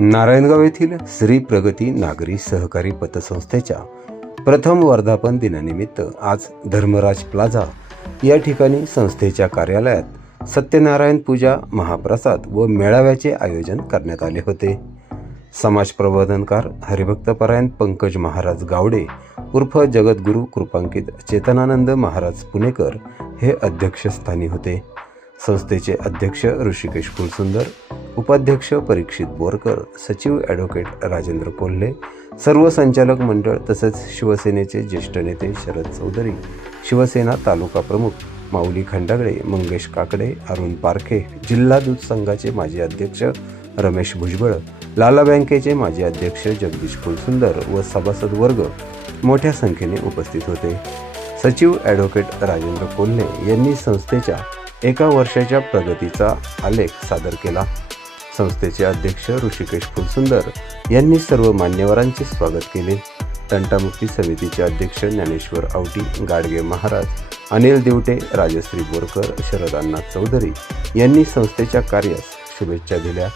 नारायणगाव येथील श्री प्रगती नागरी सहकारी पतसंस्थेच्या प्रथम वर्धापन दिनानिमित्त आज धर्मराज प्लाझा या ठिकाणी संस्थेच्या कार्यालयात सत्यनारायण पूजा महाप्रसाद व मेळाव्याचे आयोजन करण्यात आले होते. समाज प्रबोधनकार हरिभक्तपरायण पंकज महाराज गावडे उर्फ जगद्गुरू कृपांकित चेतनानंद महाराज पुणेकर हे अध्यक्षस्थानी होते. संस्थेचे अध्यक्ष ऋषिकेश फुलसुंदर उपाध्यक्ष परीक्षित बोरकर सचिव ॲडव्होकेट राजेंद्र कोल्हे सर्व संचालक मंडळ तसेच शिवसेनेचे ज्येष्ठ नेते शरद चौधरी शिवसेना तालुका प्रमुख माऊली खंडागळे मंगेश काकडे अरुण पारखे जिल्हा दूध संघाचे माजी अध्यक्ष रमेश भुजबळ लाला बँकेचे माजी अध्यक्ष जगदीश फुलसुंदर व सभासद वर्ग मोठ्या संख्येने उपस्थित होते. सचिव ॲडव्होकेट राजेंद्र कोल्हे यांनी संस्थेच्या एका वर्षाच्या प्रगतीचा आलेख सादर केला. संस्थेचे अध्यक्ष ऋषिकेश फुलसुंदर यांनी सर्व मान्यवरांचे स्वागत केले. तंटामुक्ती समितीचे अध्यक्ष ज्ञानेश्वर आवटी गाडगे महाराज अनिल देवटे राजश्री बोरकर शरदांना चौधरी यांनी संस्थेच्या कार्यास शुभेच्छा दिल्या.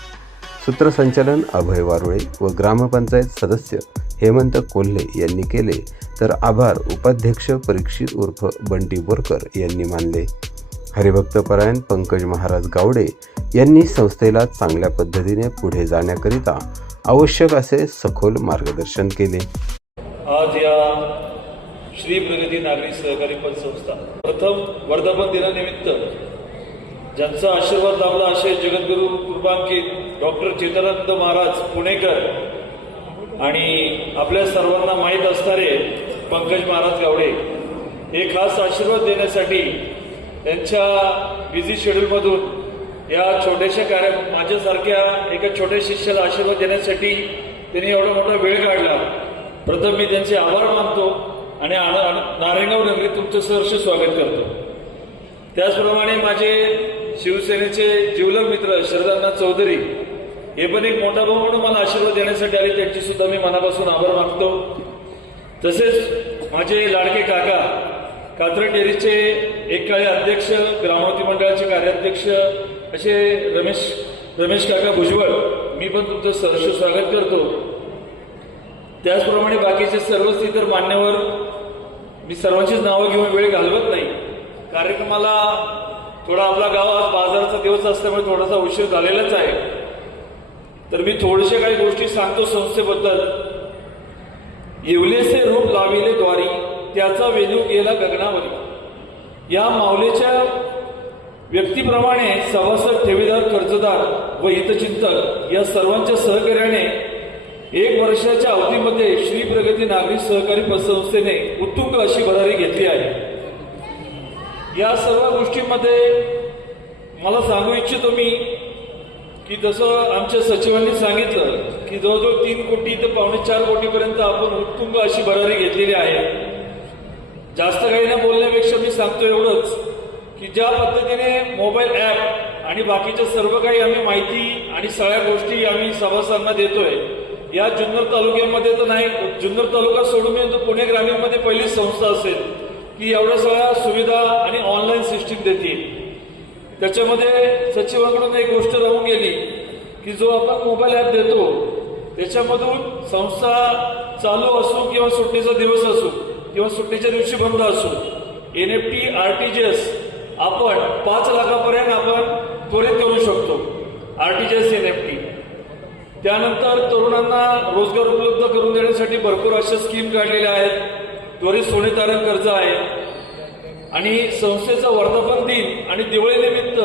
सूत्रसंचालन अभय वारुळे व ग्रामपंचायत सदस्य हेमंत कोल्हे यांनी केले तर आभार उपाध्यक्ष परीक्षित उर्फ बंटी बोरकर यांनी मानले. हरिभक्तपरायण पंकज महाराज गावडे यांनी संस्थेला चांगल्या पद्धतीने पुढे जाण्याकरिता आवश्यक असे सखोल मार्गदर्शन केले. आज या श्री प्रगती नागरी सहकारी पतसंस्था प्रथम वर्धापन दिनानिमित्त ज्यांचा आशीर्वाद लाभला असे जगद्गुरू कृपांकित डॉक्टर चेतनानंद महाराज पुणेकर आणि आपल्या सर्वांना माहीत असणारे पंकज महाराज गावडे हे खास आशीर्वाद देण्यासाठी त्यांच्या बिझी शेड्यूलमधून या छोट्याशा कार्य माझ्यासारख्या एका छोट्या शिष्याला आशीर्वाद देण्यासाठी त्यांनी एवढा मोठा वेळ काढला. प्रथम मी त्यांचे आभार मानतो आणि नारायणगाव नगरीत तुमचं सहर्ष स्वागत करतो. त्याचप्रमाणे माझे शिवसेनेचे जिवलग मित्र शरदांना चौधरी हे पण एक मोठा भाऊ म्हणून मला आशीर्वाद देण्यासाठी आले. त्यांची सुद्धा मी मनापासून आभार मानतो. तसेच माझे लाडके काका कात्रडेरीचे एक काळे अध्यक्ष ग्रामवती मंडळाचे कार्याध्यक्ष असे रमेश रमेश काका भुजबळ मी पण तुमचं सहर्ष स्वागत करतो. त्याचप्रमाणे बाकीचे सर्वच इतर मान्यवर मी सर्वांचीच नावं घेऊन वेळ घालवत नाही. कार्यक्रमाला थोडा आपला गाव आज बाजाराचा दिवस असल्यामुळे थोडासा उशीर झालेलाच आहे. तर मी थोडेसे काही गोष्टी सांगतो संस्थेबद्दल. येवलेसे रूप लाविले द्वारी त्याचा वेदू गेला गगनावरी. या माऊलीच्या व्यक्तीप्रमाणे सभासद ठेवीदार कर्जदार व हितचिंतक या सर्वांच्या सहकार्याने एक वर्षाच्या अवधीमध्ये श्री प्रगती नागरी सहकारी पतसंस्थेने उत्तुंग अशी भरारी घेतली आहे. या सर्व गोष्टींमध्ये मला सांगू इच्छितो मी की जसं आमच्या सचिवांनी सांगितलं की जवळजवळ तीन कोटी ते पावणे चार कोटीपर्यंत आपण उत्तुंग अशी भरारी घेतलेली आहे. जास्त काही न बोलण्यापेक्षा मी सांगतो एवढंच. की ज्या पद्धतीने मोबाईल ॲप आणि बाकीच्या सर्व काही आम्ही माहिती आणि सगळ्या गोष्टी आम्ही सभासदांना देतोय. या जुन्नर तालुक्यामध्ये तर नाही जुन्नर तालुका सोडून मी तर पुणे ग्रामीणमध्ये पहिली संस्था असेल की एवढ्या सगळ्या सुविधा आणि ऑनलाईन सिस्टीम देते त्याच्यामध्ये सचिवांकडून एक गोष्ट राहून गेली की जो आपण मोबाईल ॲप देतो त्याच्यामधून संस्था चालू असो किंवा सुट्टीचा दिवस असो किंवा सुट्टीच्या दिवशी बंद असो N F T R T G S आपण पाच लाखापर्यंत आपण त्वरित करू शकतो R T G S N F T त्यानंतर तरुणांना रोजगार उपलब्ध करून देण्यासाठी भरपूर अशा स्कीम काढलेल्या आहेत. त्वरित सोने तारण कर्ज आहे. आणि संस्थेचा वर्धापन दिन आणि दिवाळीनिमित्त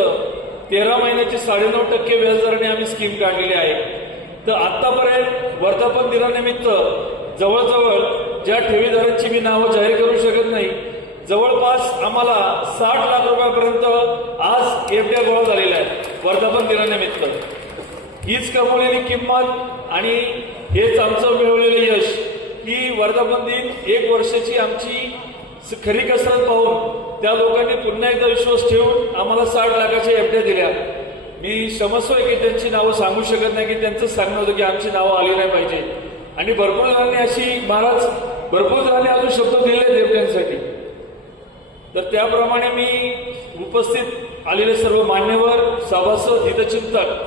तेरा महिन्याची साडेनऊ टक्के व्याजदराने आम्ही स्कीम काढलेली आहे. तर आतापर्यंत वर्धापन दिनानिमित्त जवळजवळ ज्या ठेवीदारांची मी नावं जाहीर करू शकत नाही जवळपास आम्हाला साठ लाख रुपयापर्यंत आज एफडीआय गोळा झालेला आहे वर्धापन दिनानिमित्त. हीच कमवलेली किंमत आणि हेच आमचं मिळवलेलं यश ही वर्धापन दिन एक वर्षाची आमची खरी कसरत पाहून त्या लोकांनी पुन्हा एकदा विश्वास ठेवून आम्हाला साठ लाखाच्या एफड्या दिल्या. मी समजतोय आहे की त्यांची नावं सांगू शकत नाही की त्यांचं सांगणं होतं की आमची नावं आली नाही पाहिजे. आणि भरपूर जणांनी अशी महाराज भरपूर जणांनी अजून शब्द दिले आहेत देवट्यांसाठी तर त्याप्रमाणे मी उपस्थित आलेले सर्व मान्यवर सभासद हितचिंतक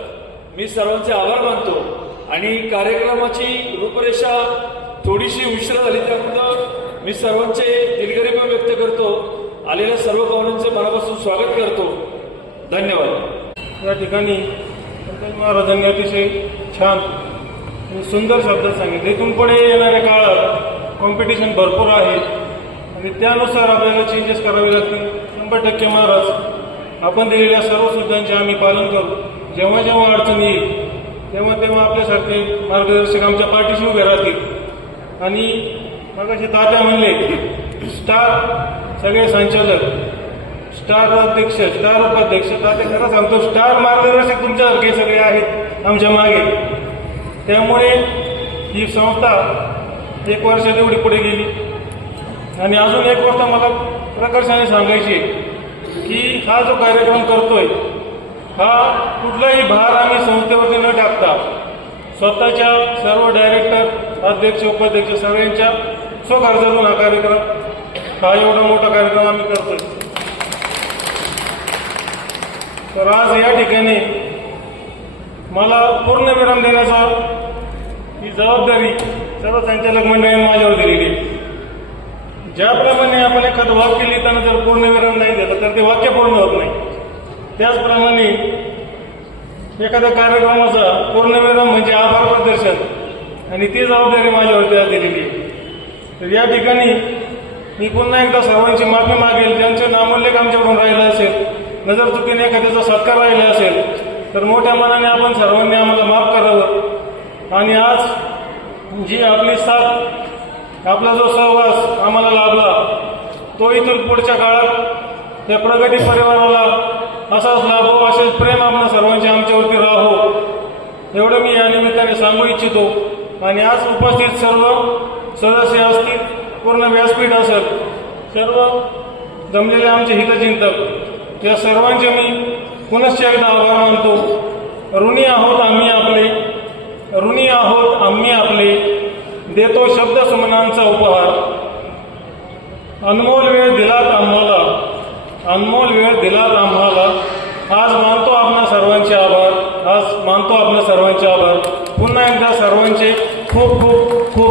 मी सर्वांचे आभार मानतो. आणि कार्यक्रमाची रूपरेषा थोडीशी उशीर झाली त्यामुळं मी सर्वांचे दिलगिरी पण व्यक्त करतो. आलेल्या सर्व पाहुण्यांचे मनापासून स्वागत करतो. धन्यवाद. या ठिकाणी महाराजांनी अतिशय छान सुंदर शब्दात सांगितले. इथून पुढे येणाऱ्या काळात कॉम्पिटिशन भरपूर आहे. आणि त्यानुसार आपल्याला चेंजेस करावे लागतील. शंभर टक्के महाराज आपण दिलेल्या सर्व सुद्धांचे आम्ही पालन करू. जेव्हा जेव्हा अडचण येईल तेव्हा तेव्हा आपल्यासारखे मार्गदर्शक आमच्या पाठीशी उभे राहतील. आणि मगाशी तात्या म्हणले स्टार सगळे संचालक स्टार अध्यक्ष स्टार उपाध्यक्ष. तात्या खरं सांगतो स्टार मार्गदर्शक तुमच्यासारखे सगळे आहेत आमच्या मागे. त्यामुळे ही संस्था एक वर्षात एवढी पुढे गेली. आणि अजून एक गोष्ट मला प्रकर्षाने सांगायची की हा जो कार्यक्रम करतोय हा कुठलाही भार आम्ही संस्थेवरती न टाकता स्वतःच्या सर्व डायरेक्टर अध्यक्ष उपाध्यक्ष सर्वांच्या स्वखर्चातून हा कार्यक्रम हा एवढा मोठा कार्यक्रम आम्ही करतोय. तर आज या ठिकाणी मला पूर्ण विराम देण्याचा ही जबाबदारी सर्व संचालक मंडळाने माझ्यावर दिलेली आहे. ज्याप्रमाणे आपण एखादं वाक्य लिहिताना जर पूर्ण विराम नाही दिलं तर ते वाक्य पूर्ण होत नाही. त्याचप्रमाणे एखाद्या कार्यक्रमाचा पूर्णविराम म्हणजे आभार प्रदर्शन आणि ती जबाबदारी माझ्यावरती आज दिलेली आहे. तर या ठिकाणी मी पुन्हा एकदा सर्वांची माफी मागेल ज्यांचे नामोल्लेख आमच्याकडून राहिलं असेल नजर चुकीने एखाद्याचा सत्कार राहिला असेल तर मोठ्या मनाने आपण सर्वांनी आम्हाला माफ करावं. आणि आज जी आपली साथ आपला जो सहवास आम्हाला लाभला तो इथून पुढच्या काळात या प्रगती परिवाराला असाच लाभो असेच प्रेम आपण सर्वांचे आमच्यावरती राहो. एवढं मी या निमित्ताने सांगू इच्छितो. आणि आज उपस्थित सर्व सदस्य असतील पूर्ण व्यासपीठ असेल सर्व जमलेले आमचे हितचिंतक या सर्वांचे मी पुनश्च एकदा आभार मानतो. ऋणी आहोत आम्ही आपले ऋणी आहोत आम्ही आपले देतो शब्द सुमनांचा उपहार. अनमोल वेळ दिलात आम्हाला. अनमोल वेळ दिलात आम्हाला. आज मानतो आपणा सर्वांचे आभार. आज मानतो आपणा सर्वांचे आभार. पुन्हा एकदा सर्वांचे खूप खूप खूप